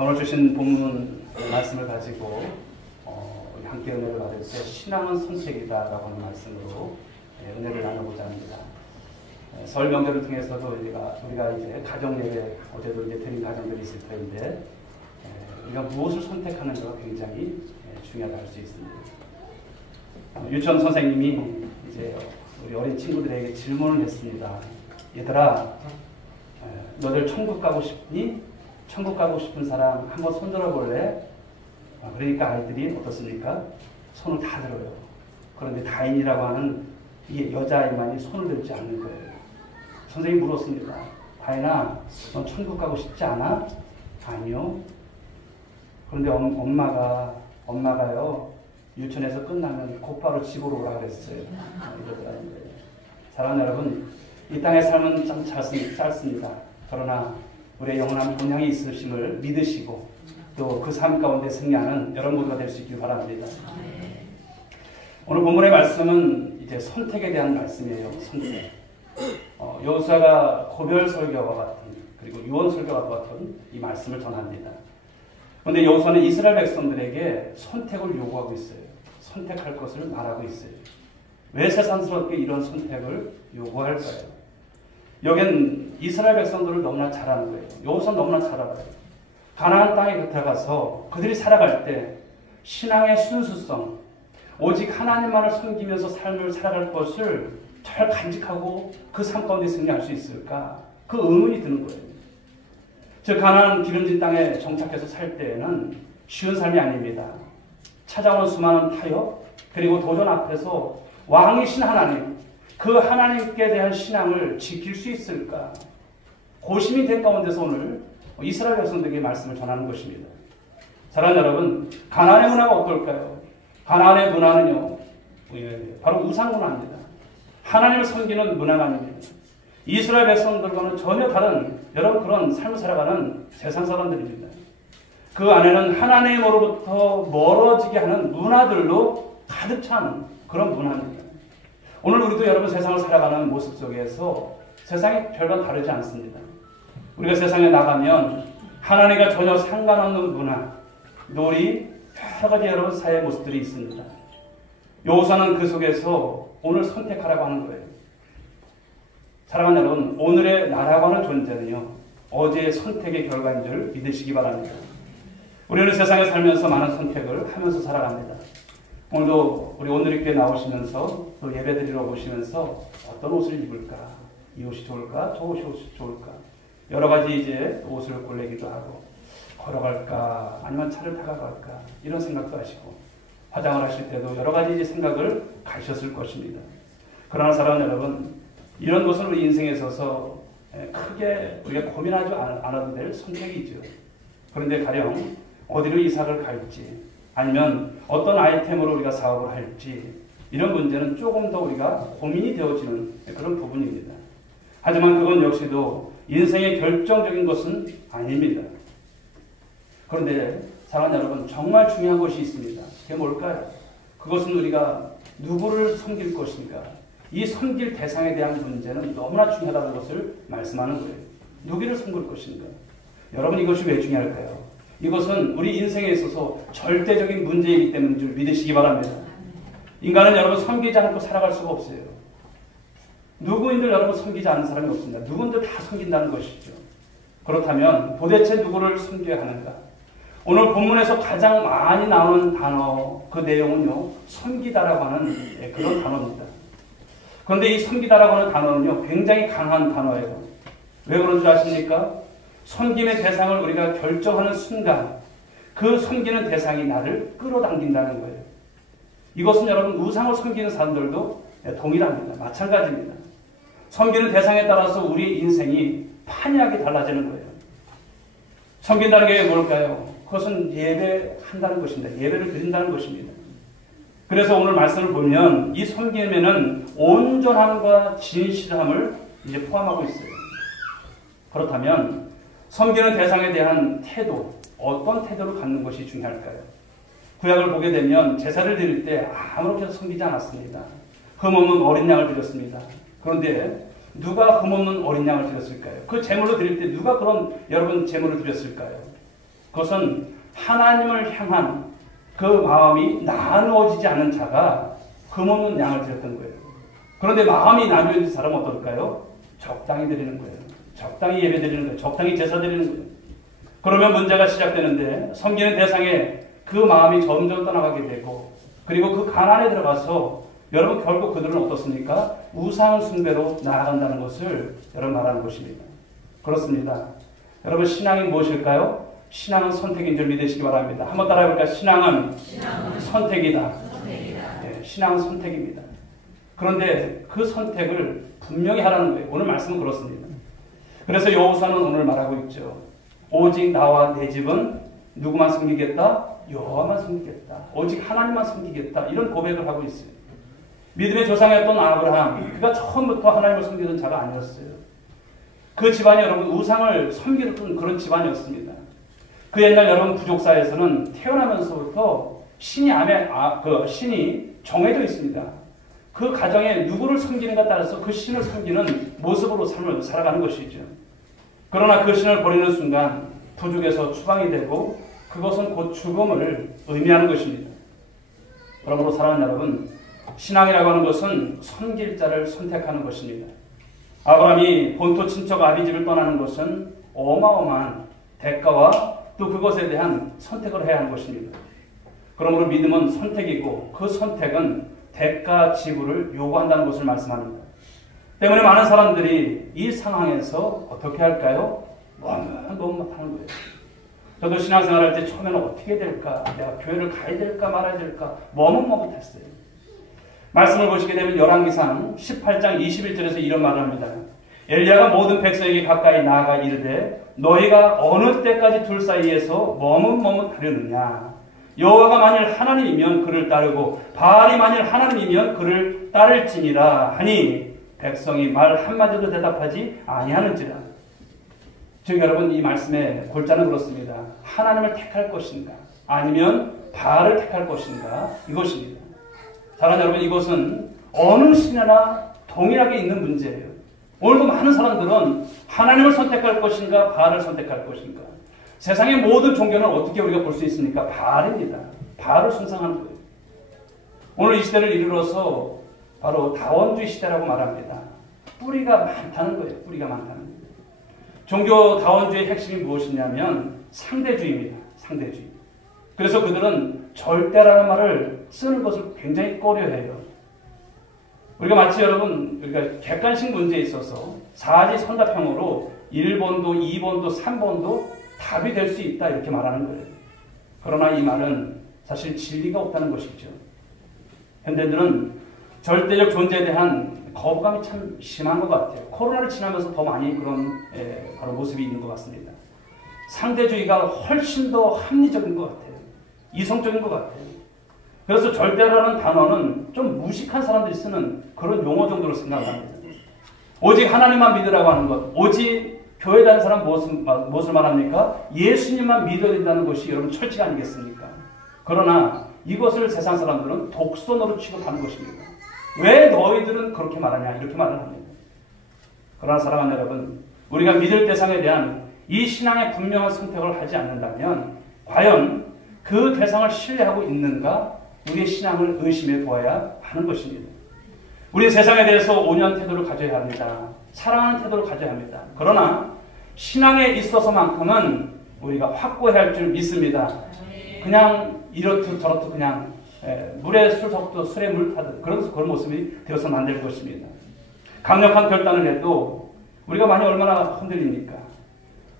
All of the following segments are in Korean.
오늘 주신 본문 말씀을 가지고 우리 함께 은혜를 받을 때 신앙은 선택이다라고 하는 말씀으로 은혜를 나누고자 합니다. 설 명절을 통해서도 우리가 이제 가정 예배 어제도 이제 드린 가정들이 있을 터인데 우리가 무엇을 선택하는지가 굉장히 중요하다 할 수 있습니다. 유치원 선생님이 이제 우리 어린 친구들에게 질문을 했습니다. 얘들아, 너들 천국 가고 싶니? 천국 가고 싶은 사람 한번 손 들어볼래? 그러니까 아이들이 어떻습니까? 손을 다 들어요. 그런데 다인이라고 하는 이 여자아이만이 손을 들지 않는 거예요. 선생님이 물었습니다. 다인아, 넌 천국 가고 싶지 않아? 아니요. 그런데 엄마가요, 유치원에서 끝나면 곧바로 집으로 오라 그랬어요. 이러더라고요. 사랑하는 여러분, 이 땅의 삶은 참 짧습니다. 그러나 우리의 영원한 본향이 있으심을 믿으시고 또 그 삶 가운데 승리하는 여러분 모두가 될 수 있길 바랍니다. 오늘 본문의 말씀은 이제 선택에 대한 말씀이에요. 선택. 여호수아가 고별 설교와 같은 그리고 유언 설교와 같은 이 말씀을 전합니다. 그런데 여호수아는 이스라엘 백성들에게 선택을 요구하고 있어요. 선택할 것을 말하고 있어요. 왜 새삼스럽게 이런 선택을 요구할까요? 여긴 이스라엘 백성들을 너무나 잘 아는 거예요. 여호수아는 너무나 잘 알아요. 가나안 땅에 들어가서 그들이 살아갈 때 신앙의 순수성, 오직 하나님만을 섬기면서 삶을 살아갈 것을 잘 간직하고 그 삶 가운데 승리할 수 있을까? 그 의문이 드는 거예요. 즉 가나안 기름진 땅에 정착해서 살 때에는 쉬운 삶이 아닙니다. 찾아오는 수많은 타협, 그리고 도전 앞에서 왕이신 하나님, 그 하나님께 대한 신앙을 지킬 수 있을까? 고심이 된 가운데서 오늘 이스라엘 백성들에게 말씀을 전하는 것입니다. 사랑하는 여러분, 가나안의 문화가 어떨까요? 가나안의 문화는요, 바로 우상 문화입니다. 하나님을 섬기는 문화가 아닙니다. 이스라엘 백성들과는 전혀 다른 여러분 그런 삶을 살아가는 세상 사람들입니다. 그 안에는 하나님으로부터 멀어지게 하는 문화들로 가득 찬 그런 문화입니다. 오늘 우리도 여러분 세상을 살아가는 모습 속에서 세상이 별반 다르지 않습니다. 우리가 세상에 나가면 하나님과 전혀 상관없는 문화, 놀이, 여러 가지 여러분 사회의 모습들이 있습니다. 여호수아는 그 속에서 오늘 선택하라고 하는 거예요. 사랑하는 여러분, 오늘의 나라고 하는 존재는요, 어제의 선택의 결과인 줄 믿으시기 바랍니다. 우리는 세상에 살면서 많은 선택을 하면서 살아갑니다. 오늘도 우리 오늘교회 나오시면서 또 예배드리러 오시면서 어떤 옷을 입을까? 이 옷이 좋을까? 저 옷이 좋을까? 여러 가지 이제 옷을 고르기도 하고 걸어갈까? 아니면 차를 타고 갈까? 이런 생각도 하시고 화장을 하실 때도 여러 가지 이제 생각을 가셨을 것입니다. 그러나 사랑하는 여러분, 이런 것은 우리 인생에 있어서 크게 우리가 고민하지 않아도 될 선택이죠. 그런데 가령 어디로 이사를 갈지 아니면 어떤 아이템으로 우리가 사업을 할지 이런 문제는 조금 더 우리가 고민이 되어지는 그런 부분입니다. 하지만 그건 역시도 인생의 결정적인 것은 아닙니다. 그런데 사랑하는 여러분, 정말 중요한 것이 있습니다. 그게 뭘까요? 그것은 우리가 누구를 섬길 것인가? 이 섬길 대상에 대한 문제는 너무나 중요하다는 것을 말씀하는 거예요. 누구를 섬길 것인가? 여러분, 이것이 왜 중요할까요? 이것은 우리 인생에 있어서 절대적인 문제이기 때문인 줄 믿으시기 바랍니다. 인간은 여러분 섬기지 않고 살아갈 수가 없어요. 누구인들 여러분 섬기지 않는 사람이 없습니다. 누군들 다 섬긴다는 것이죠. 그렇다면 도대체 누구를 섬겨야 하는가? 오늘 본문에서 가장 많이 나오는 단어, 그 내용은요, 섬기다라고 하는 그런 단어입니다. 그런데 이 섬기다라고 하는 단어는요, 굉장히 강한 단어예요. 왜 그런 줄 아십니까? 섬김의 대상을 우리가 결정하는 순간 그 섬기는 대상이 나를 끌어당긴다는 거예요. 이것은 여러분 우상을 섬기는 사람들도 동일합니다. 마찬가지입니다. 섬기는 대상에 따라서 우리의 인생이 판이하게 달라지는 거예요. 섬긴다는 게 뭘까요? 그것은 예배한다는 것입니다. 예배를 드린다는 것입니다. 그래서 오늘 말씀을 보면 이 섬김에는 온전함과 진실함을 이제 포함하고 있어요. 그렇다면 섬기는 대상에 대한 태도, 어떤 태도를 갖는 것이 중요할까요? 구약을 보게 되면 제사를 드릴 때 아무렇게나 섬기지 않았습니다. 흠없는 어린 양을 드렸습니다. 그런데 누가 흠없는 어린 양을 드렸을까요? 그 제물로 드릴 때 누가 그런 여러분 제물을 드렸을까요? 그것은 하나님을 향한 그 마음이 나누어지지 않은 자가 금없는 양을 드렸던 거예요. 그런데 마음이 나누어진 사람은 어떨까요? 적당히 드리는 거예요. 적당히 예배 드리는 거예요. 적당히 제사 드리는 거예요. 그러면 문제가 시작되는데 섬기는 대상에 그 마음이 점점 떠나가게 되고 그리고 그 가난에 들어가서 여러분 결국 그들은 어떻습니까? 우상 숭배로 나아간다는 것을 여러분 말하는 것입니다. 그렇습니다. 여러분 신앙이 무엇일까요? 신앙은 선택인 줄 믿으시기 바랍니다. 한번 따라해볼까요? 신앙은 선택이다. 네, 신앙은 선택입니다. 그런데 그 선택을 분명히 하라는 거예요. 오늘 말씀은 그렇습니다. 그래서 여호수아는 오늘 말하고 있죠. 오직 나와 내 집은 누구만 섬기겠다? 여호와만 섬기겠다. 오직 하나님만 섬기겠다. 이런 고백을 하고 있어요. 믿음의 조상이었던 아브라함, 그가 처음부터 하나님을 섬기던 자가 아니었어요. 그 집안이 여러분 우상을 섬기던 그런 집안이었습니다. 그 옛날 여러분 부족사에서는 태어나면서부터 신이 신이 정해져 있습니다. 그 가정에 누구를 섬기는가 따라서 그 신을 섬기는 모습으로 삶을 살아가는 것이죠. 그러나 그 신을 버리는 순간 부족에서 추방이 되고 그것은 곧 죽음을 의미하는 것입니다. 그러므로 사랑하는 여러분, 신앙이라고 하는 것은 섬길 자를 선택하는 것입니다. 아브라함이 본토 친척 아비집을 떠나는 것은 어마어마한 대가와 또 그것에 대한 선택을 해야 하는 것입니다. 그러므로 믿음은 선택이고 그 선택은 대가 지불을 요구한다는 것을 말씀합니다. 때문에 많은 사람들이 이 상황에서 어떻게 할까요? 너무 못하는 거예요. 저도 신앙생활할 때 처음에는 어떻게 될까? 내가 교회를 가야 될까 말아야 될까? 머뭇머뭇했어요. 말씀을 보시게 되면 열왕기상 18장 21절에서 이런 말을 합니다. 엘리야가 모든 백성에게 가까이 나아가 이르되 너희가 어느 때까지 둘 사이에서 머뭇머뭇하려느냐? 여호와가 만일 하나님이면 그를 따르고 바알이 만일 하나님이면 그를 따를지니라 하니 백성이 말 한마디도 대답하지 아니하는지라. 즉 여러분 이 말씀의 골자는 그렇습니다. 하나님을 택할 것인가 아니면 바알을 택할 것인가 이것입니다. 사랑하는 여러분 이것은 어느 신이나 동일하게 있는 문제예요. 오늘도 많은 사람들은 하나님을 선택할 것인가 바알을 선택할 것인가. 세상의 모든 종교는 어떻게 우리가 볼 수 있습니까? 바알입니다. 바알을 숭상하는 거예요. 오늘 이 시대를 이르러서 바로 다원주의 시대라고 말합니다. 뿌리가 많다는 거예요. 뿌리가 많다는 거예요. 종교 다원주의의 핵심이 무엇이냐면 상대주의입니다. 상대주의. 그래서 그들은 절대라는 말을 쓰는 것을 굉장히 꺼려해요. 우리가 마치 여러분 우리가 객관식 문제에 있어서 사지선답형으로 1번도 2번도 3번도 답이 될 수 있다 이렇게 말하는 거예요. 그러나 이 말은 사실 진리가 없다는 것이죠. 현대인들은 절대적 존재에 대한 거부감이 참 심한 것 같아요. 코로나를 지나면서 더 많이 그런 바로 모습이 있는 것 같습니다. 상대주의가 훨씬 더 합리적인 것 같아요. 이성적인 것 같아요. 그래서 절대라는 단어는 좀 무식한 사람들이 쓰는 그런 용어 정도로 생각합니다. 오직 하나님만 믿으라고 하는 것, 오직 교회 다니는 사람 무엇을 말합니까? 예수님만 믿어야 된다는 것이 여러분 철칙 아니겠습니까? 그러나 이것을 세상 사람들은 독선으로 취급하는 것입니다. 왜 너희들은 그렇게 말하냐 이렇게 말을 합니다. 그러나 사랑하는 여러분, 우리가 믿을 대상에 대한 이 신앙의 분명한 선택을 하지 않는다면 과연 그 대상을 신뢰하고 있는가 우리의 신앙을 의심해 보아야 하는 것입니다. 우리 세상에 대해서 온유한 태도를 가져야 합니다. 사랑하는 태도를 가져야 합니다. 그러나 신앙에 있어서만큼은 우리가 확고해야 할 줄 믿습니다. 그냥 이렇듯 저렇듯 그냥 물에 술 섞듯 술에 물 타듯 그런 모습이 되어서는 안 될 것입니다. 강력한 결단을 해도 우리가 많이 얼마나 흔들립니까?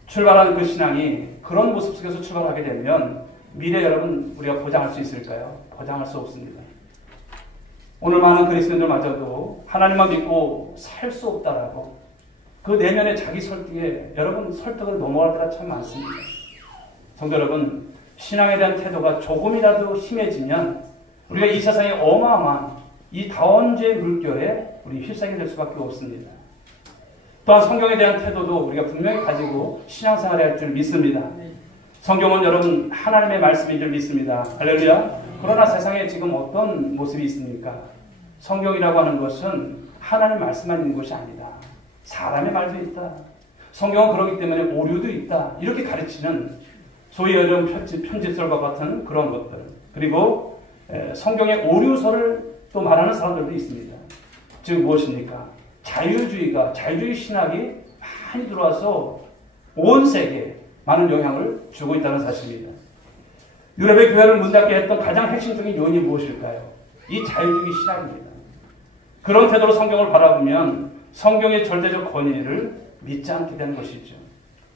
출발한 그 신앙이 그런 모습 속에서 출발하게 되면 미래 여러분 우리가 보장할 수 있을까요? 보장할 수 없습니다. 오늘 많은 그리스도인들마저도 하나님만 믿고 살 수 없다라고 그 내면의 자기 설득에 여러분 설득을 넘어갈 때가 참 많습니다. 성도 여러분, 신앙에 대한 태도가 조금이라도 심해지면 우리가 이 세상에 어마어마한 이 다원주의 물결에 우리 휩싸이게 될 수밖에 없습니다. 또한 성경에 대한 태도도 우리가 분명히 가지고 신앙생활을 할 줄 믿습니다. 성경은 여러분 하나님의 말씀인 줄 믿습니다. 할렐루야. 그러나 세상에 지금 어떤 모습이 있습니까? 성경이라고 하는 것은 하나님 말씀만 있는 것이 아니다. 사람의 말도 있다. 성경은 그렇기 때문에 오류도 있다. 이렇게 가르치는 소위 어려운 편집설과 같은 그런 것들, 그리고 성경의 오류설을 또 말하는 사람들도 있습니다. 즉 무엇입니까? 자유주의 신학이 많이 들어와서 온 세계에 많은 영향을 주고 있다는 사실입니다. 유럽의 교회를 문닫게 했던 가장 핵심적인 요인이 무엇일까요? 이 자유주의 신학입니다. 그런 태도로 성경을 바라보면 성경의 절대적 권위를 믿지 않게 되는 것이죠.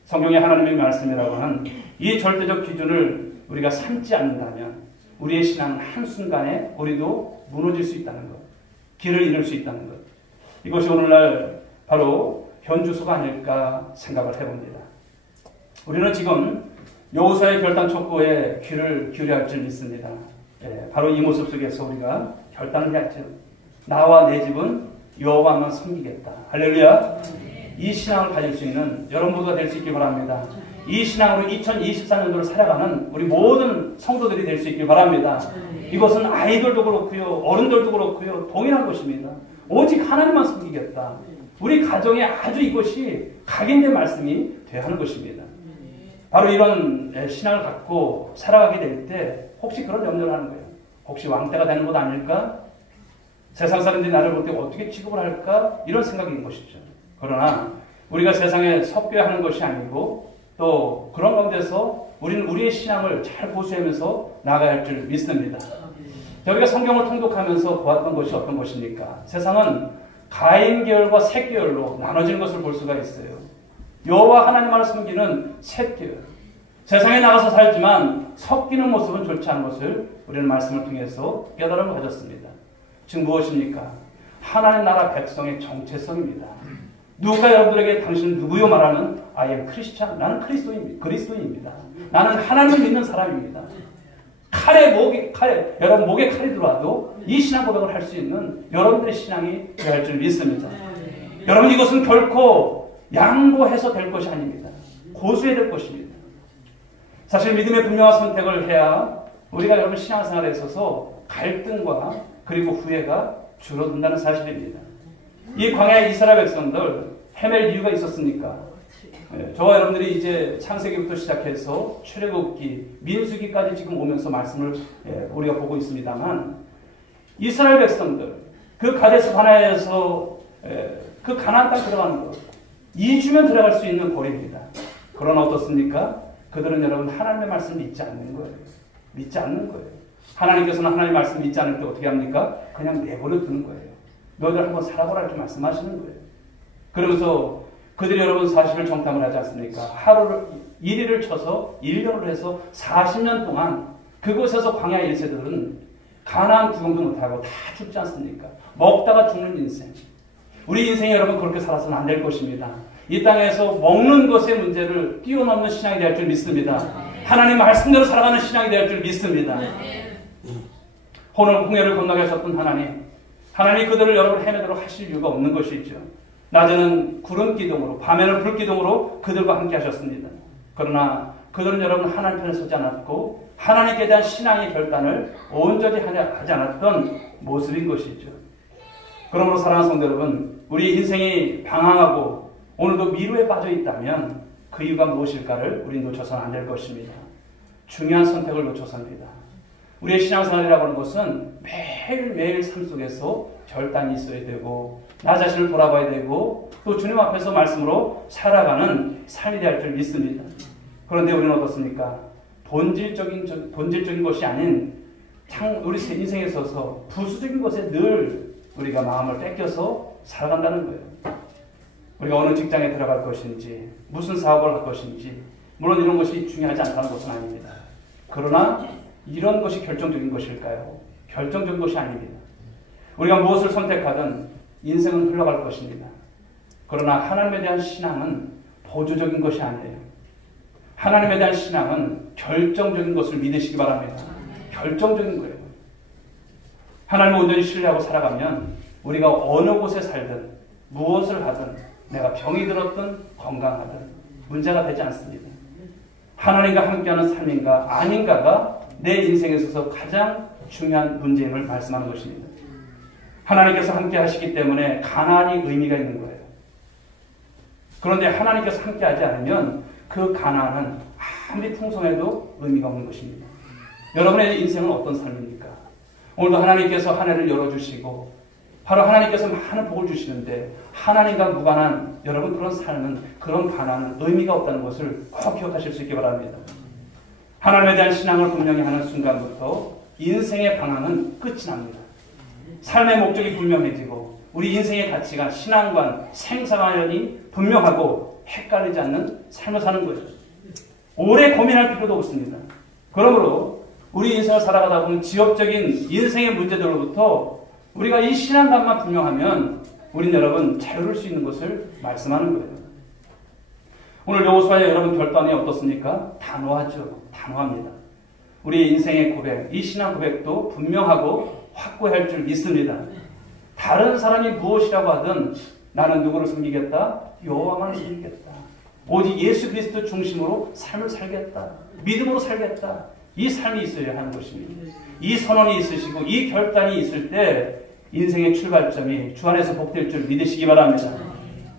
성경의 하나님의 말씀이라고 하는 이 절대적 기준을 우리가 삼지 않는다면 우리의 신앙은 한순간에 우리도 무너질 수 있다는 것, 길을 잃을 수 있다는 것, 이것이 오늘날 바로 현주소가 아닐까 생각을 해봅니다. 우리는 지금 여호수아의 결단 촉구에 귀를 기울여야 할 줄 믿습니다. 바로 이 모습 속에서 우리가 결단을 해야죠. 나와 내 집은 여호와만 섬기겠다. 할렐루야. 이 신앙을 가질 수 있는 여러분 모두가 될 수 있길 바랍니다. 이 신앙으로 2024년도를 살아가는 우리 모든 성도들이 될 수 있길 바랍니다. 이것은 아이들도 그렇고요, 어른들도 그렇고요, 동일한 것입니다. 오직 하나님만 섬기겠다. 우리 가정에 아주 이것이 각인된 말씀이 되어야 하는 것입니다. 바로 이런 신앙을 갖고 살아가게 될 때 혹시 그런 염려를 하는 거예요. 혹시 왕따가 되는 것 아닐까? 세상 사람들이 나를 볼 때 어떻게 취급을 할까? 이런 생각인 것이죠. 그러나 우리가 세상에 섞여야 하는 것이 아니고 또 그런 가운데서 우리는 우리의 신앙을 잘 고수하면서 나아가야 할 줄 믿습니다. 우리가 성경을 통독하면서 보았던 것이 어떤 것입니까? 세상은 가인 계열과 셋 계열로 나눠지는 것을 볼 수가 있어요. 여호와 하나님만을 섬기는 셋 계열. 세상에 나가서 살지만 섞이는 모습은 좋지 않은 것을 우리는 말씀을 통해서 깨달음을 가졌습니다. 즉 무엇입니까? 하나님 나라 백성의 정체성입니다. 누가 여러분들에게 당신은 누구요 말하는 I am Christian, 나는 그리스도인입니다. 나는 하나님을 믿는 사람입니다. 여러분 목에 칼이 들어와도 이 신앙 고백을 할 수 있는 여러분들의 신앙이 되어야 할 줄 믿습니다. 여러분 이것은 결코 양보해서 될 것이 아닙니다. 고수해야 될 것입니다. 사실 믿음의 분명한 선택을 해야 우리가 여러분 신앙생활에 있어서 갈등과 그리고 후회가 줄어든다는 사실입니다. 이 광야의 이스라엘 백성들 헤맬 이유가 있었습니까? 저와 여러분들이 이제 창세기부터 시작해서 출애굽기, 민수기까지 지금 오면서 말씀을 우리가 보고 있습니다만 이스라엘 백성들 그 가데스 바네아에서 그 가나안 땅 들어가는 것 2주면 들어갈 수 있는 거리입니다. 그러나 어떻습니까? 그들은 여러분 하나님의 말씀 믿지 않는 거예요. 믿지 않는 거예요. 하나님께서는 하나님의 말씀 믿지 않을 때 어떻게 합니까? 그냥 내버려 두는 거예요. 너희들 한번 살아보라 이렇게 말씀하시는 거예요. 그러면서 그들이 여러분 40일 정탐을 하지 않습니까? 하루를 1일을 쳐서 1년을 해서 40년 동안 그곳에서 광야 1세들은 가나안 구경도 못하고 다 죽지 않습니까? 먹다가 죽는 인생. 우리 인생이 여러분 그렇게 살아서는 안 될 것입니다. 이 땅에서 먹는 것의 문제를 뛰어넘는 신앙이 될 줄 믿습니다. 하나님 말씀대로 살아가는 신앙이 될 줄 믿습니다. 오늘 홍해를 건너게 하셨던 하나님 그들을 여러분 헤매도록 하실 이유가 없는 것이죠. 낮에는 구름 기둥으로, 밤에는 불 기둥으로 그들과 함께 하셨습니다. 그러나 그들은 여러분 하나님 편에 서지 않았고 하나님께 대한 신앙의 결단을 온전히 하지 않았던 모습인 것이죠. 그러므로 사랑하는 성도 여러분, 우리 인생이 방황하고 오늘도 미루에 빠져 있다면 그 이유가 무엇일까를 우리 놓쳐서는 안 될 것입니다. 중요한 선택을 놓쳐서입니다. 우리의 신앙생활이라고 하는 것은 매일매일 삶 속에서 결단이 있어야 되고 나 자신을 돌아봐야 되고 또 주님 앞에서 말씀으로 살아가는 삶이 되어야 할 줄 믿습니다. 그런데 우리는 어떻습니까? 본질적인 것이 아닌 우리 인생에 있어서 부수적인 것에 늘 우리가 마음을 뺏겨서 살아간다는 거예요. 우리가 어느 직장에 들어갈 것인지 무슨 사업을 할 것인지 물론 이런 것이 중요하지 않다는 것은 아닙니다. 그러나 이런 것이 결정적인 것일까요? 결정적인 것이 아닙니다. 우리가 무엇을 선택하든 인생은 흘러갈 것입니다. 그러나 하나님에 대한 신앙은 보조적인 것이 아니에요. 하나님에 대한 신앙은 결정적인 것을 믿으시기 바랍니다. 결정적인 거예요. 하나님을 온전히 신뢰하고 살아가면 우리가 어느 곳에 살든 무엇을 하든 내가 병이 들었든 건강하든 문제가 되지 않습니다. 하나님과 함께하는 삶인가 아닌가가 내 인생에 있어서 가장 중요한 문제임을 말씀하는 것입니다. 하나님께서 함께 하시기 때문에 가나안이 의미가 있는 거예요. 그런데 하나님께서 함께 하지 않으면 그 가나안은 아무리 풍성해도 의미가 없는 것입니다. 여러분의 인생은 어떤 삶입니까? 오늘도 하나님께서 한 해를 열어주시고 바로 하나님께서 많은 복을 주시는데 하나님과 무관한 여러분 그런 삶은, 그런 반항은 의미가 없다는 것을 꼭 기억하실 수 있기 바랍니다. 하나님에 대한 신앙을 분명히 하는 순간부터 인생의 방향은 끝이 납니다. 삶의 목적이 분명해지고 우리 인생의 가치관, 신앙관, 생사관이 분명하고 헷갈리지 않는 삶을 사는 거예요. 오래 고민할 필요도 없습니다. 그러므로 우리 인생을 살아가다 보면 지역적인 인생의 문제들로부터 우리가 이 신앙관만 분명하면 우린 여러분 자유로울 수 있는 것을 말씀하는 거예요. 오늘 여호수아의 여러분 결단이 어떻습니까? 단호하죠. 단호합니다. 우리 인생의 고백, 이 신앙 고백도 분명하고 확고할 줄 믿습니다. 다른 사람이 무엇이라고 하든 나는 누구를 섬기겠다? 여호와만 섬기겠다. 오직 예수 그리스도 중심으로 삶을 살겠다. 믿음으로 살겠다. 이 삶이 있어야 하는 것입니다. 이 선언이 있으시고 이 결단이 있을 때 인생의 출발점이 주 안에서 복될 줄 믿으시기 바랍니다.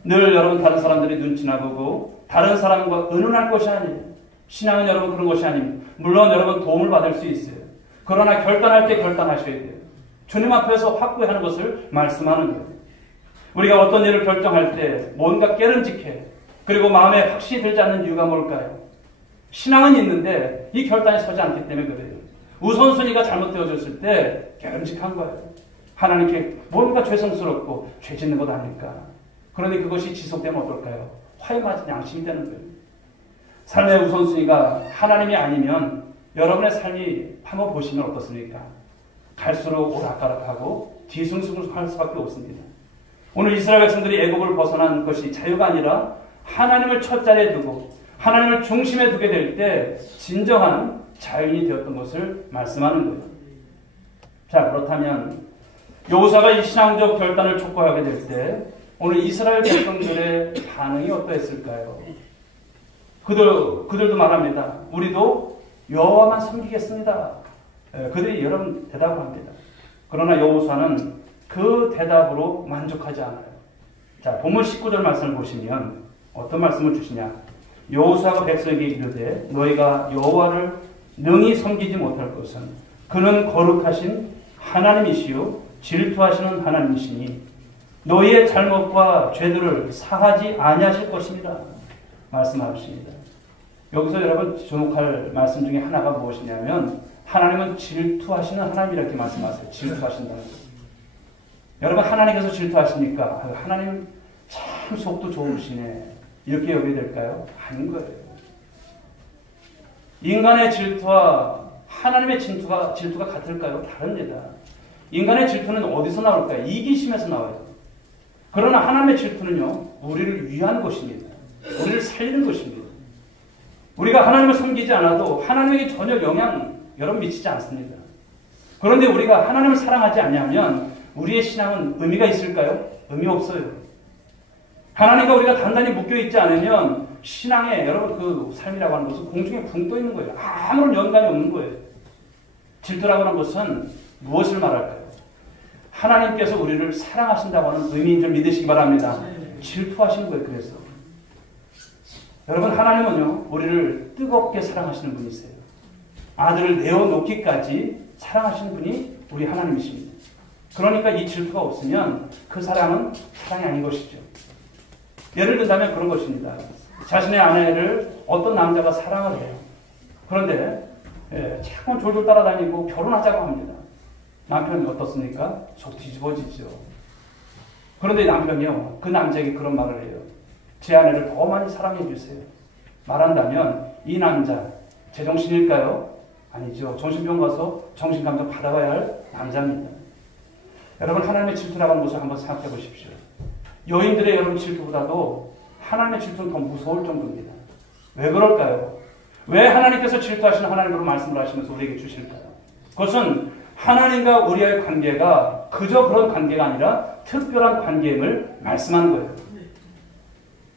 늘 여러분 다른 사람들이 눈치나 보고 다른 사람과 의논할 것이 아니에요. 신앙은 여러분 그런 것이 아닙니다. 물론 여러분 도움을 받을 수 있어요. 그러나 결단할 때 결단하셔야 돼요. 주님 앞에서 확고히 하는 것을 말씀하는 거예요. 우리가 어떤 일을 결정할 때 뭔가 깨름직해. 그리고 마음에 확신이 들지 않는 이유가 뭘까요? 신앙은 있는데 이 결단이 서지 않기 때문에 그래요. 우선순위가 잘못되어졌을 때 깨름직한 거예요. 하나님께 뭔가 죄성스럽고 죄 짓는 것 아닐까. 그런데 그것이 지속되면 어떨까요? 화에 맞은 양심이 되는 거예요. 삶의 우선순위가 하나님이 아니면 여러분의 삶이 한번 보시면 어떻습니까? 갈수록 오락가락하고 뒤숭숭할 수밖에 없습니다. 오늘 이스라엘 백성들이 애굽을 벗어난 것이 자유가 아니라 하나님을 첫 자리에 두고 하나님을 중심에 두게 될 때 진정한 자유인이 되었던 것을 말씀하는 거예요. 자, 그렇다면 여호수아가 이 신앙적 결단을 촉구하게 될 때 오늘 이스라엘 백성들의 반응이 어떠했을까요? 그들도 말합니다. 우리도 여호와만 섬기겠습니다. 그들이 여러분 대답을 합니다. 그러나 여호수아는 그 대답으로 만족하지 않아요. 자, 본문 19절 말씀을 보시면 어떤 말씀을 주시냐? 여호수아가 백성에게 이르되 너희가 여호와를 능히 섬기지 못할 것은 그는 거룩하신 하나님이시요 질투하시는 하나님이시니 너희의 잘못과 죄들을 사하지 아니하실 것입니다. 말씀하십니다. 여기서 여러분 주목할 말씀 중에 하나가 무엇이냐면 하나님은 질투하시는 하나님 이렇게 말씀하세요. 질투하신다는 것. 여러분 하나님께서 질투하십니까? 하나님 참 속도 좋으시네. 이렇게 여겨야 될까요? 아닌 거예요. 인간의 질투와 하나님의 질투가 같을까요? 다릅니다. 인간의 질투는 어디서 나올까요? 이기심에서 나와요. 그러나 하나님의 질투는요, 우리를 위한 것입니다. 우리를 살리는 것입니다. 우리가 하나님을 섬기지 않아도 하나님에게 전혀 영향 여러분 미치지 않습니다. 그런데 우리가 하나님을 사랑하지 않냐면 우리의 신앙은 의미가 있을까요? 의미 없어요. 하나님과 우리가 단단히 묶여있지 않으면 신앙에 여러분 그 삶이라고 하는 것은 공중에 붕 떠 있는 거예요. 아무런 연관이 없는 거예요. 질투라고 하는 것은 무엇을 말할까요? 하나님께서 우리를 사랑하신다고 하는 의미인 줄 믿으시기 바랍니다. 질투하시는 거예요. 그래서 여러분 하나님은요 우리를 뜨겁게 사랑하시는 분이세요. 아들을 내어놓기까지 사랑하시는 분이 우리 하나님이십니다. 그러니까 이 질투가 없으면 그 사랑은 사랑이 아닌 것이죠. 예를 든다면 그런 것입니다. 자신의 아내를 어떤 남자가 사랑을 해요. 그런데 자꾸 졸졸 따라다니고 결혼하자고 합니다. 남편이 어떻습니까? 속 뒤집어지죠. 그런데 남편이요 그 남자에게 그런 말을 해요. 제 아내를 더 많이 사랑해 주세요. 말한다면 이 남자 제정신일까요? 아니죠. 정신병 가서 정신감정 받아봐야 할 남자입니다. 여러분 하나님의 질투라고 하는 것을 한번 생각해 보십시오. 여인들의 여러분 질투보다도 하나님의 질투는 더 무서울 정도입니다. 왜 그럴까요? 왜 하나님께서 질투하시는 하나님으로 말씀을 하시면서 우리에게 주실까요? 그것은 하나님과 우리의 관계가 그저 그런 관계가 아니라 특별한 관계임을 말씀하는 거예요.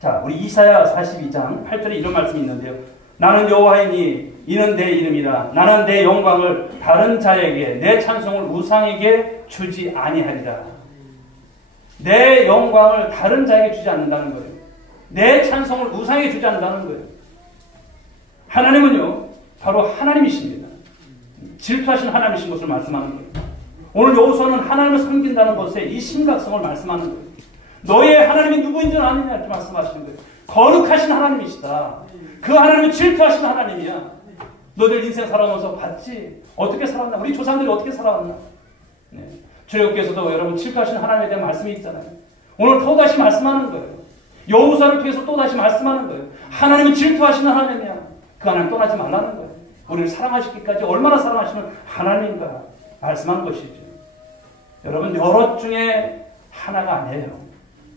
자, 우리 이사야 42장 8절에 이런 말씀이 있는데요. 나는 여호와이니 이는 내 이름이라. 나는 내 영광을 다른 자에게 내 찬송을 우상에게 주지 아니하리라. 내 영광을 다른 자에게 주지 않는다는 거예요. 내 찬송을 우상에게 주지 않는다는 거예요. 하나님은요, 바로 하나님이십니다. 질투하신 하나님이신 것을 말씀하는 거예요. 오늘 여호수아는 하나님을 섬긴다는 것의 이 심각성을 말씀하는 거예요. 너의 하나님이 누구인 줄 아느냐 이렇게 말씀하시는 거예요. 거룩하신 하나님이시다. 그 하나님은 질투하신 하나님이야. 너들 인생 살아오면서 봤지? 어떻게 살았나? 우리 조상들이 어떻게 살아왔나? 네. 출애굽기에서도 여러분 질투하신 하나님에 대한 말씀이 있잖아요. 오늘 또다시 말씀하는 거예요. 여호수아를 통해서 또다시 말씀하는 거예요. 하나님은 질투하시는 하나님이야. 그 하나님 떠나지 말라는 거예요. 우리를 사랑하시기까지 얼마나 사랑하시는 하나님인가 말씀하는 것이죠. 여러분, 여럿 중에 하나가 아니에요.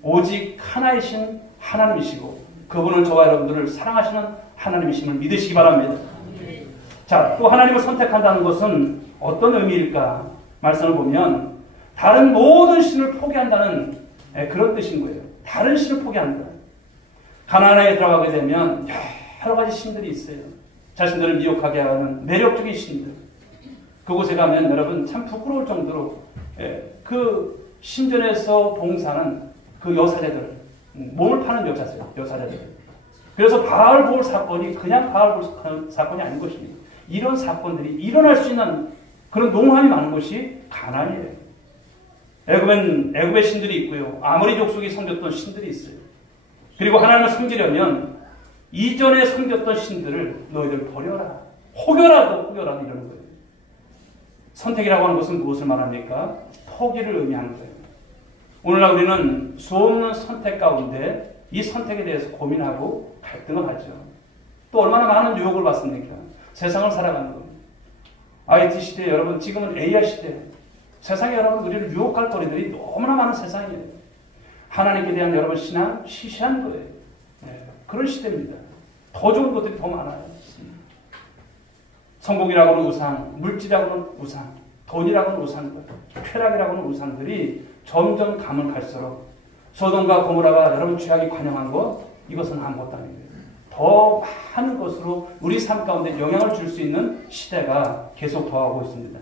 오직 하나이신 하나님이시고 그분을 저와 여러분들을 사랑하시는 하나님이심을 믿으시기 바랍니다. 자, 또 하나님을 선택한다는 것은 어떤 의미일까? 말씀을 보면 다른 모든 신을 포기한다는 그런 뜻인 거예요. 다른 신을 포기한다. 가나안에 들어가게 되면 여러 가지 신들이 있어요. 자신들을 미혹하게 하는 매력적인 신들. 그곳에 가면 여러분 참 부끄러울 정도로 그 신전에서 봉사하는 그 여사제들, 몸을 파는 여사제들. 그래서 바알볼 사건이 그냥 바알볼 사건이 아닌 것입니다. 이런 사건들이 일어날 수 있는 그런 농함이 많은 곳이 가나안이에요. 애굽의 신들이 있고요. 아모리 족속이 섬겼던 신들이 있어요. 그리고 하나님을 섬기려면 이전에 섬겼던 신들을 너희들 버려라. 혹여라도 이러는 거예요. 선택이라고 하는 것은 무엇을 말합니까? 포기를 의미하는 거예요. 오늘날 우리는 수없는 선택 가운데 이 선택에 대해서 고민하고 갈등을 하죠. 또 얼마나 많은 유혹을 받습니까? 세상을 살아가는 겁니다. IT 시대 여러분, 지금은 AI 시대. 세상에 여러분 우리를 유혹할 거리들이 너무나 많은 세상이에요. 하나님께 대한 여러분 신앙 시시한 거예요. 그런 시대입니다. 더 좋은 것들이 더 많아요. 성공이라고는 우상, 물질이라고는 우상, 돈이라고는 우상들, 쾌락이라고는 우상들이 점점 가면 갈수록 소돔과 고모라가 여러분 죄악이 관영한 것, 이것은 아무것도 아니에요. 더 많은 것으로 우리 삶 가운데 영향을 줄 수 있는 시대가 계속 더하고 있습니다.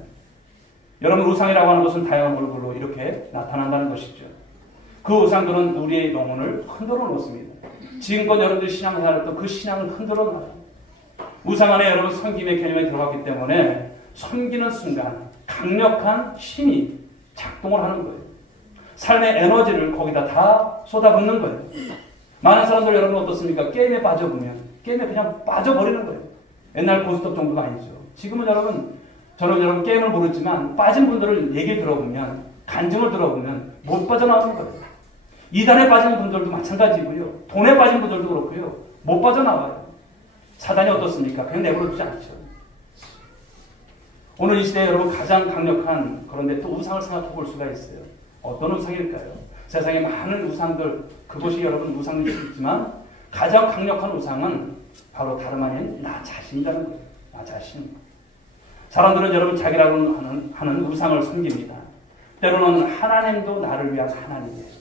여러분, 우상이라고 하는 것은 다양한 얼굴로 이렇게 나타난다는 것이죠. 그 우상들은 우리의 영혼을 흔들어 놓습니다. 지금껏 여러분들이 신앙생활을 했던 그 신앙을 흔들어 놔요. 우상 안에 여러분 섬김의 개념에 들어갔기 때문에 섬기는 순간 강력한 힘이 작동을 하는 거예요. 삶의 에너지를 거기다 다 쏟아붓는 거예요. 많은 사람들 여러분 어떻습니까? 게임에 빠져보면 게임에 그냥 빠져버리는 거예요. 옛날 고스톱 정도가 아니죠. 지금은 저는 여러분 게임을 모르지만 빠진 분들을 얘기를 들어보면, 간증을 들어보면 못 빠져나오는 거예요. 이단에 빠진 분들도 마찬가지고요. 돈에 빠진 분들도 그렇고요. 못 빠져나와요. 사단이 어떻습니까? 그냥 내버려두지 않죠. 오늘 이 시대에 여러분 가장 강력한, 그런데 또 우상을 생각해 볼 수가 있어요. 어떤 우상일까요? 세상에 많은 우상들, 그것이 여러분 우상일 수 있지만 가장 강력한 우상은 바로 다름 아닌 나 자신이라는 거예요. 나 자신. 사람들은 여러분 자기라고 하는 우상을 섬깁니다. 때로는 하나님도 나를 위한 하나님이에요.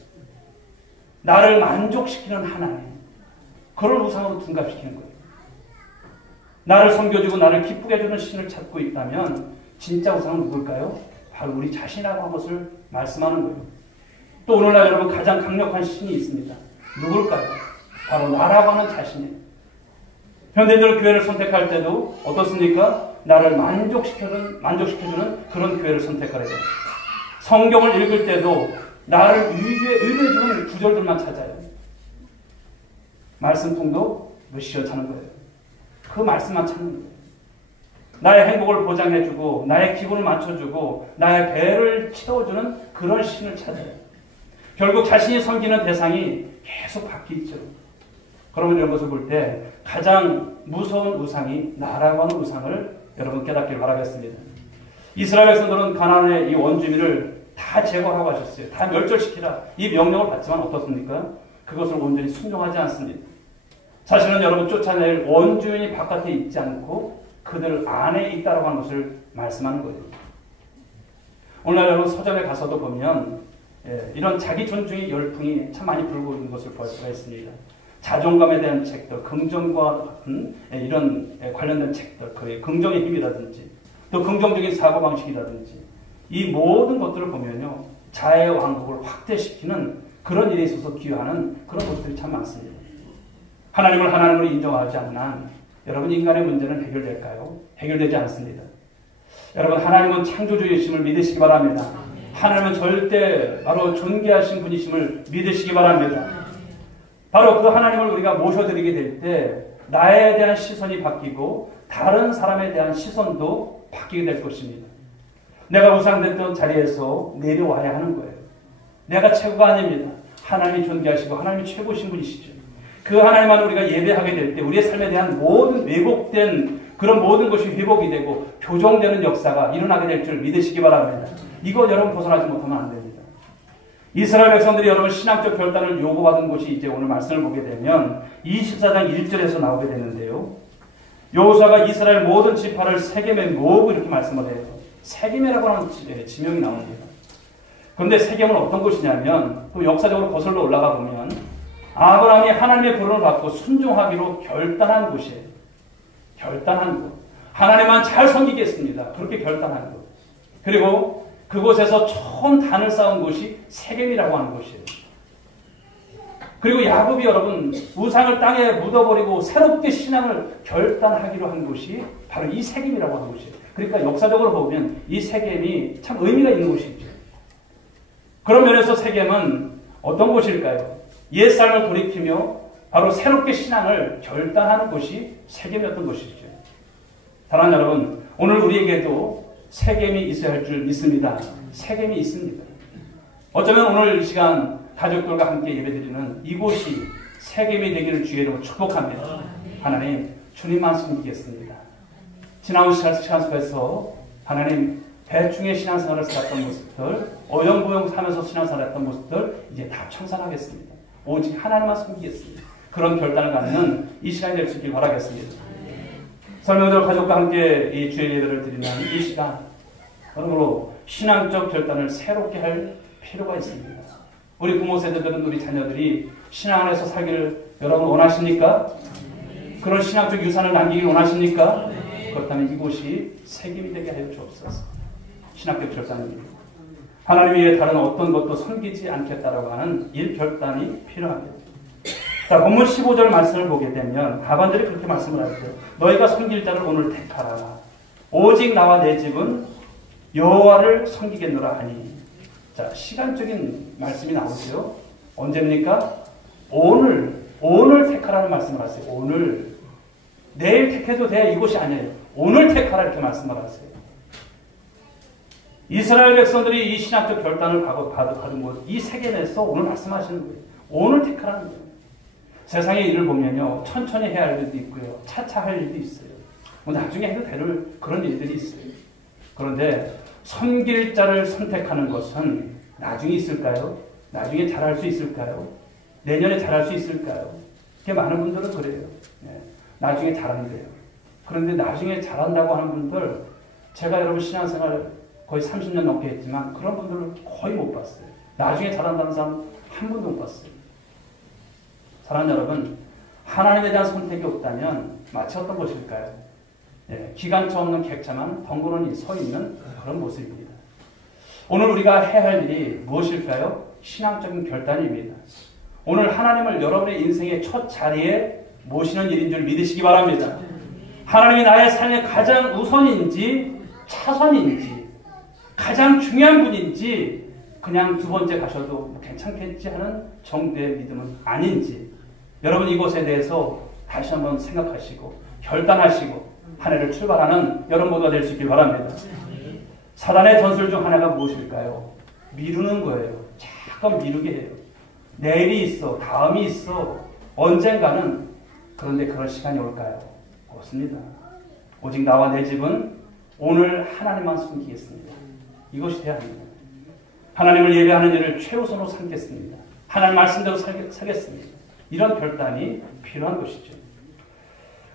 나를 만족시키는 하나님. 그걸 우상으로 둔갑시키는 거예요. 나를 섬겨주고 나를 기쁘게 해주는 신을 찾고 있다면 진짜 우상은 누굴까요? 바로 우리 자신이라고 한 것을 말씀하는 거예요. 또 오늘날 여러분 가장 강력한 신이 있습니다. 누굴까요? 바로 나라고 하는 자신이에요. 현대인들 교회를 선택할 때도 어떻습니까? 나를 만족시켜주는 그런 교회를 선택하래요. 성경을 읽을 때도 나를 위로해주는 구절들만 찾아요. 말씀통도 몇시간 찾는 거예요. 그 말씀만 찾는 거예요. 나의 행복을 보장해주고 나의 기분을 맞춰주고 나의 배를 채워주는 그런 신을 찾아요. 결국 자신이 섬기는 대상이 계속 바뀌죠. 그러면 이런 것을 볼 때 가장 무서운 우상이 나라고 하는 우상을 여러분 깨닫길 바라겠습니다. 이스라엘 백성들은 가나안의 이 원주민을 다 제거하고 하셨어요. 다 멸절시키라. 이 명령을 받지만 어떻습니까? 그것을 온전히 순종하지 않습니다. 사실은 여러분 쫓아낼 원주민이 바깥에 있지 않고 그들 안에 있다라고 하는 것을 말씀하는 거예요. 오늘날 여러분 서점에 가서도 보면 이런 자기 존중의 열풍이 참 많이 불고 있는 것을 볼 수가 있습니다. 자존감에 대한 책들, 긍정과 같은 이런 관련된 책들, 그 긍정의 힘이라든지 또 긍정적인 사고방식이라든지 이 모든 것들을 보면요. 자아의 왕국을 확대시키는 그런 일에 있어서 기여하는 그런 것들이 참 많습니다. 하나님을 하나님으로 인정하지 않는 한 여러분, 인간의 문제는 해결될까요? 해결되지 않습니다. 여러분, 하나님은 창조주이심을 믿으시기 바랍니다. 하나님은 절대 바로 존귀하신 분이심을 믿으시기 바랍니다. 바로 그 하나님을 우리가 모셔드리게 될 때 나에 대한 시선이 바뀌고 다른 사람에 대한 시선도 바뀌게 될 것입니다. 내가 우상됐던 자리에서 내려와야 하는 거예요. 내가 최고가 아닙니다. 하나님이 존귀하시고 하나님이 최고신 분이시죠. 그 하나님만 우리가 예배하게 될 때 우리의 삶에 대한 모든 왜곡된 그런 모든 것이 회복이 되고 교정되는 역사가 일어나게 될 줄 믿으시기 바랍니다. 이거 여러분 벗어나지 못하면 안 됩니다. 이스라엘 백성들이 여러분 신앙적 결단을 요구받은 곳이 이제 오늘 말씀을 보게 되면 24장 1절에서 나오게 되는데요. 여호수아가 이스라엘 모든 지파를 세겜에 모으고 이렇게 말씀을 해요. 세겜이라고 하는 지명이 나옵니다. 그런데 세겜은 어떤 곳이냐면 또 역사적으로 거슬러 올라가 보면 아브라함이 하나님의 부름을 받고 순종하기로 결단한 곳이에요. 결단한 곳. 하나님만 잘 섬기겠습니다. 그렇게 결단한 곳. 그리고 그곳에서 처음 단을 쌓은 곳이 세겜이라고 하는 곳이에요. 그리고 야곱이 여러분 우상을 땅에 묻어버리고 새롭게 신앙을 결단하기로 한 곳이 바로 이 세겜이라고 하는 곳이에요. 그러니까 역사적으로 보면 이 세겜이 참 의미가 있는 곳이죠. 그런 면에서 세겜은 어떤 곳일까요? 옛삶을 돌이키며 바로 새롭게 신앙을 결단하는 곳이 세겜이었던 것이죠. 사랑하는 여러분, 오늘 우리에게도 세겜이 있어야 할 줄 믿습니다. 세겜이 있습니다. 어쩌면 오늘 이 시간 가족들과 함께 예배드리는 이곳이 세겜이 되기를 주의 이름으로 축복합니다. 하나님, 주님만 섬기겠습니다. 지나온 시간 속에서 하나님 대충의 신앙생활을 살았던 모습들, 어영부영 살면서 신앙생활을 했던 모습들 이제 다 청산하겠습니다. 오직 하나님만 섬기겠습니다. 그런 결단을 갖는 이 시간이 될 수 있길 바라겠습니다. 설명들 가족과 함께 이 주의 예배를 드리는 이 시간, 그러므로 신앙적 결단을 새롭게 할 필요가 있습니다. 우리 부모 세대들은 우리 자녀들이 신앙 안에서 살기를 여러분 원하십니까? 그런 신앙적 유산을 남기길 원하십니까? 그렇다면 이곳이 세겜이 되게 하여 주옵소서. 신학적 결단입니다. 하나님 위에 다른 어떤 것도 섬기지 않겠다라고 하는 이 결단이 필요합니다. 자, 본문 15절 말씀을 보게 되면 하반절이 그렇게 말씀을 하죠. 너희가 섬길 자를 오늘 택하라. 오직 나와 내 집은 여호와를 섬기겠노라 하니. 자, 시간적인 말씀이 나오죠. 언제입니까? 오늘 택하라는 말씀을 하세요. 오늘. 내일 택해도 돼. 이곳이 아니에요. 오늘 택하라 이렇게 말씀을 하세요. 이스라엘 백성들이 이 신학적 결단을 받은 곳, 이 세겜에서 오늘 말씀하시는 거예요. 오늘 택하라는 거예요. 세상의 일을 보면요, 천천히 해야 할 일도 있고요, 차차 할 일도 있어요. 뭐 나중에 해도 될 그런 일들이 있어요. 그런데 섬길 자를 선택하는 것은 나중에 있을까요? 나중에 잘할 수 있을까요? 내년에 잘할 수 있을까요? 그게 많은 분들은 그래요. 네. 나중에 잘한대요. 그런데 나중에 잘한다고 하는 분들, 제가 여러분 신앙생활 거의 30년 넘게 했지만 그런 분들을 거의 못 봤어요. 나중에 잘한다는 사람 한 분도 못 봤어요. 사랑하는 여러분, 하나님에 대한 선택이 없다면 마치 어떤 것일까요? 예, 기관차 없는 객차만 덩그러니 서 있는 그런 모습입니다. 오늘 우리가 해야 할 일이 무엇일까요? 신앙적인 결단입니다. 오늘 하나님을 여러분의 인생의 첫 자리에 모시는 일인 줄 믿으시기 바랍니다. 하나님이 나의 삶의 가장 우선인지 차선인지 가장 중요한 분인지 그냥 두 번째 가셔도 괜찮겠지 하는 정도의 믿음은 아닌지 여러분 이것에 대해서 다시 한번 생각하시고 결단하시고 한 해를 출발하는 여러분 모두가 될 수 있길 바랍니다. 사단의 전술 중 하나가 무엇일까요? 미루는 거예요. 자꾸 미루게 해요. 내일이 있어, 다음이 있어, 언젠가는. 그런데 그런 시간이 올까요? 없습니다. 오직 나와 내 집은 오늘 하나님만 섬기겠습니다. 이것이 돼야 합니다. 하나님을 예배하는 일을 최우선으로 삼겠습니다. 하나님 말씀대로 살겠습니다. 이런 결단이 필요한 것이죠.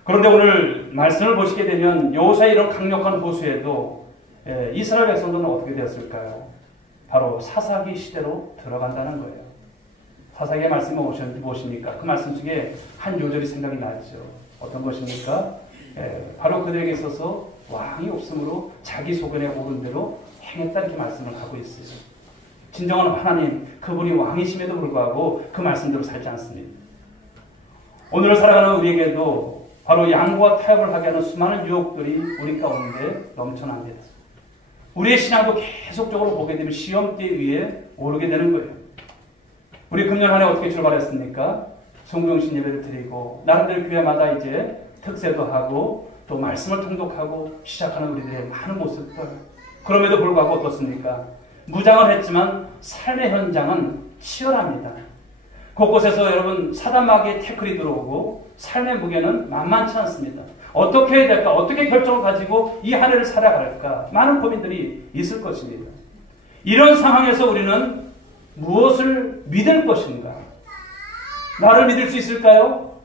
그런데 오늘 말씀을 보시게 되면 여호수아의 이런 강력한 호소에도 이스라엘 백성들은 어떻게 되었을까요? 바로 사사기 시대로 들어간다는 거예요. 사사기의 말씀이 무엇입니까? 그 말씀 중에 한 요절이 생각이 나죠. 어떤 것입니까? 바로 그들에게 있어서 왕이 없으므로 자기 소견에 오른 대로 행했다 이렇게 말씀을 하고 있어요. 진정한 하나님, 그분이 왕이심에도 불구하고 그 말씀대로 살지 않습니다. 오늘을 살아가는 우리에게도 바로 양보와 타협을 하게 하는 수많은 유혹들이 우리 가운데 넘쳐납니다. 우리의 신앙도 계속적으로 보게 되면 시험대 위에 오르게 되는 거예요. 우리 금년 한 해 어떻게 출발했습니까? 송정신 예배를 드리고 나름대로 교회마다 이제 특세도 하고 또 말씀을 통독하고 시작하는 우리들의 많은 모습들. 그럼에도 불구하고 어떻습니까? 무장을 했지만 삶의 현장은 치열합니다. 곳곳에서 여러분 사단마귀의 태클이 들어오고 삶의 무게는 만만치 않습니다. 어떻게 해야 될까? 어떻게 결정을 가지고 이 한 해를 살아갈까? 많은 고민들이 있을 것입니다. 이런 상황에서 우리는 무엇을 믿을 것인가? 나를 믿을 수 있을까요?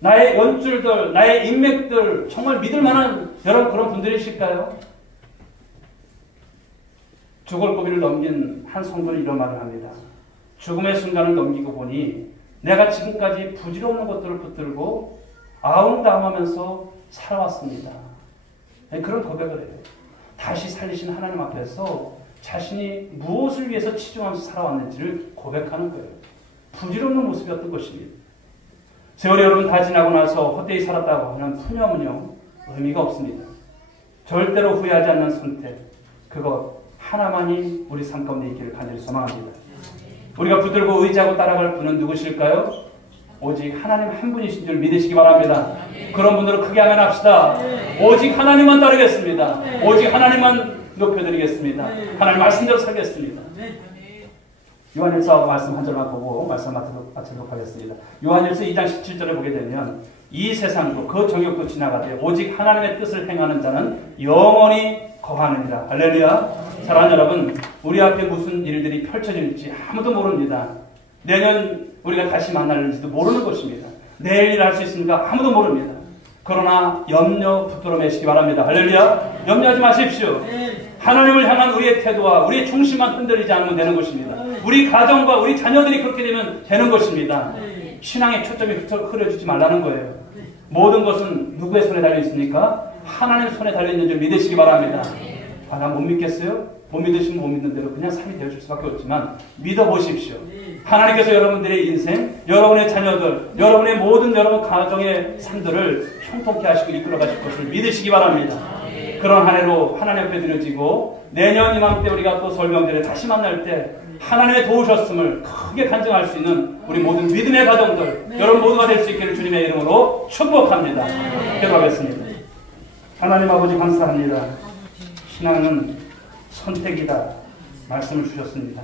나의 연줄들, 나의 인맥들 정말 믿을 만한 여러분 그런 분들이실까요? 죽을 고비를 넘긴 한 성도는 이런 말을 합니다. 죽음의 순간을 넘기고 보니 내가 지금까지 부질없는 것들을 붙들고 아웅다웅하면서 살아왔습니다. 그런 고백을 해요. 다시 살리신 하나님 앞에서 자신이 무엇을 위해서 치중하면서 살아왔는지를 고백하는 거예요. 부질없는 모습이었던 것입니다. 세월이 여러분 다 지나고 나서 헛되이 살았다고 하는 푸념은요 의미가 없습니다. 절대로 후회하지 않는 선택, 그것 하나만이 우리 삶 가운데 있기를 간절히 소망합니다. 우리가 붙들고 의지하고 따라갈 분은 누구실까요? 오직 하나님 한 분이신 줄 믿으시기 바랍니다. 그런 분들은 크게 아멘합시다. 오직 하나님만 따르겠습니다. 오직 하나님만 높여드리겠습니다. 하나님 말씀대로 살겠습니다. 요한일서 말씀 한 절만 보고 말씀 마치도록 하겠습니다. 요한일서 2장 17절에 보게 되면 이 세상도 그 정욕도 지나가되 오직 하나님의 뜻을 행하는 자는 영원히 거하느니라. 할렐루야. 사랑하는 여러분, 우리 앞에 무슨 일들이 펼쳐질지 아무도 모릅니다. 내년 우리가 다시 만날지도 모르는 것입니다. 내일 일 할 수 있습니까? 아무도 모릅니다. 그러나 염려 붙들어 매시기 바랍니다. 할렐루야. 염려하지 마십시오. 하나님을 향한 우리의 태도와 우리의 중심만 흔들리지 않으면 되는 것입니다. 우리 가정과 우리 자녀들이 그렇게 되면 되는 것입니다. 신앙의 초점이 흐려지지 말라는 거예요. 모든 것은 누구의 손에 달려 있습니까? 하나님 손에 달려 있는 줄 믿으시기 바랍니다. 아, 난 못 믿겠어요? 못 믿으시면 못 믿는 대로 그냥 삶이 되어줄 수밖에 없지만 믿어보십시오. 하나님께서 여러분들의 인생, 여러분의 자녀들, 여러분의 모든 여러분 가정의 삶들을 형통케 하시고 이끌어 가실 것을 믿으시기 바랍니다. 그런 한 해로 하나님 앞에 드려지고 내년 이맘때 우리가 또 설명절에 다시 만날 때 하나님의 도우셨음을 크게 간증할 수 있는 우리 모든 믿음의 가정들 여러분 모두가 될 수 있기를 주님의 이름으로 축복합니다. 기도하겠습니다. 하나님 아버지 감사합니다. 신앙은 선택이다 말씀을 주셨습니다.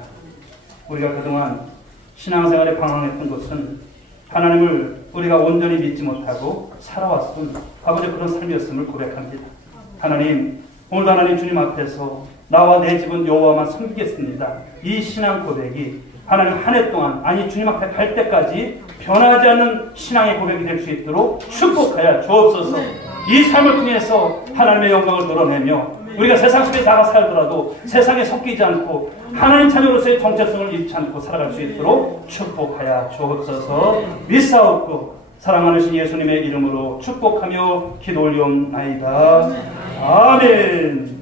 우리가 그동안 신앙생활에 방황했던 것은 하나님을 우리가 온전히 믿지 못하고 살아왔던 아버지 그런 삶이었음을 고백합니다. 하나님, 오늘도 하나님 주님 앞에서 나와 내 집은 여호와만 섬기겠습니다. 이 신앙 고백이 하나님 한 해 동안 아니 주님 앞에 갈 때까지 변하지 않는 신앙의 고백이 될 수 있도록 축복하여 주옵소서. 이 삶을 통해서 하나님의 영광을 드러내며 우리가 세상 속에 나가 살더라도 세상에 섞이지 않고 하나님 자녀로서의 정체성을 잃지 않고 살아갈 수 있도록 축복하여 주옵소서. 믿사옵고 사랑하는 신 예수님의 이름으로 축복하며 기도 올리옵나이다. 아멘.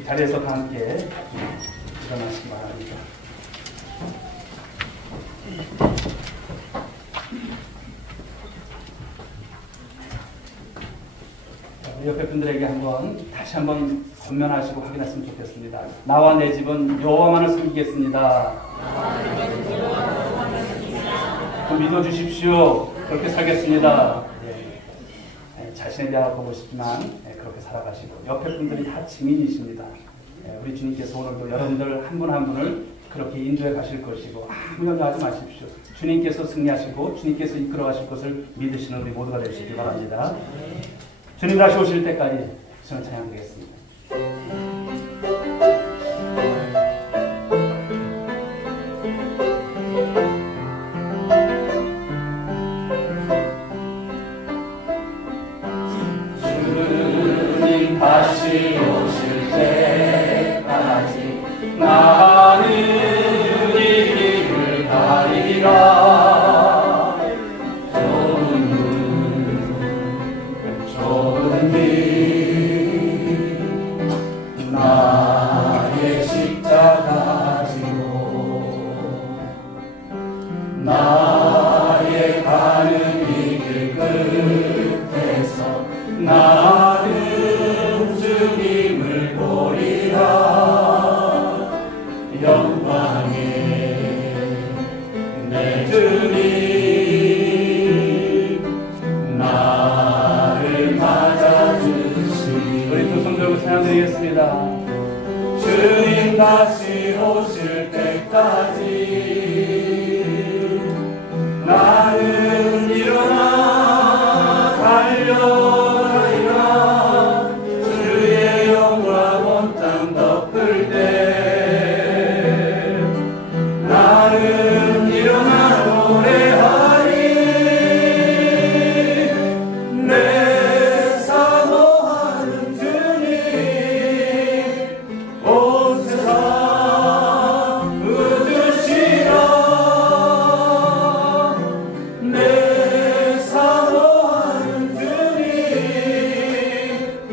이 자리에서 다 함께 일어나시기 바랍니다. 옆에 분들에게 다시 한번 권면하시고 확인했으면 좋겠습니다. 나와 내 집은 여호와만을 섬기겠습니다. 믿어주십시오. 그렇게 살겠습니다. 자신에 대하여 보고 싶지만 그렇게 살아가시고 옆에 분들이 다 증인이십니다. 우리 주님께서 오늘도 여러분들 한 분 한 분을 그렇게 인도해 가실 것이고 아무 염려하지 마십시오. 주님께서 승리하시고 주님께서 이끌어 가실 것을 믿으시는 우리 모두가 되시길 바랍니다. 주님 다시 오실 때까지 저는 찬양드리겠습니다. 주님 다시 오실 때까지 나는 이 길을 가리라. 나의 십자가 지고 나의 가는 이 나는 주님을 보리라. 영광에 내 주님 나를 맞아주시니. 우리 두 손 들고 찬양드리겠습니다. 주님 다시 오실 때까지 나는 일어나 달려가리라. 주의 영광 온 땅 덮을 때 나는 일어나 노래하리. 내 사모하는 주님 온 세상 웃으시라. 내 사모하는 주님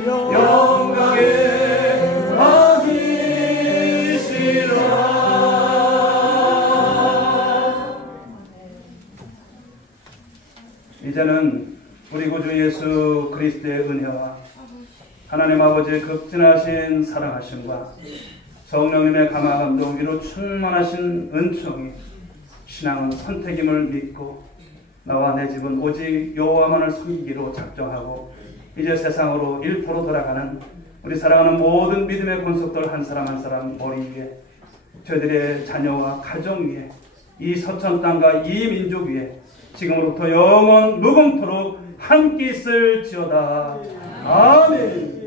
영광의 왕이시라. 이제는 우리 구주 예수 그리스도의 은혜와 하나님 아버지의 극진하신 사랑하심과 성령님의 감화감동 위로 충만하신 은총이 신앙은 선택임을 믿고 나와 내 집은 오직 여호와만을 섬기기로 작정하고 이제 세상으로 일포로 돌아가는 우리 사랑하는 모든 믿음의 권속들 한 사람 한 사람 머리 위에 저희들의 자녀와 가정 위에 이 서천 땅과 이 민족 위에 지금으로부터 영원 무궁토록 함께 있을지어다. 아멘.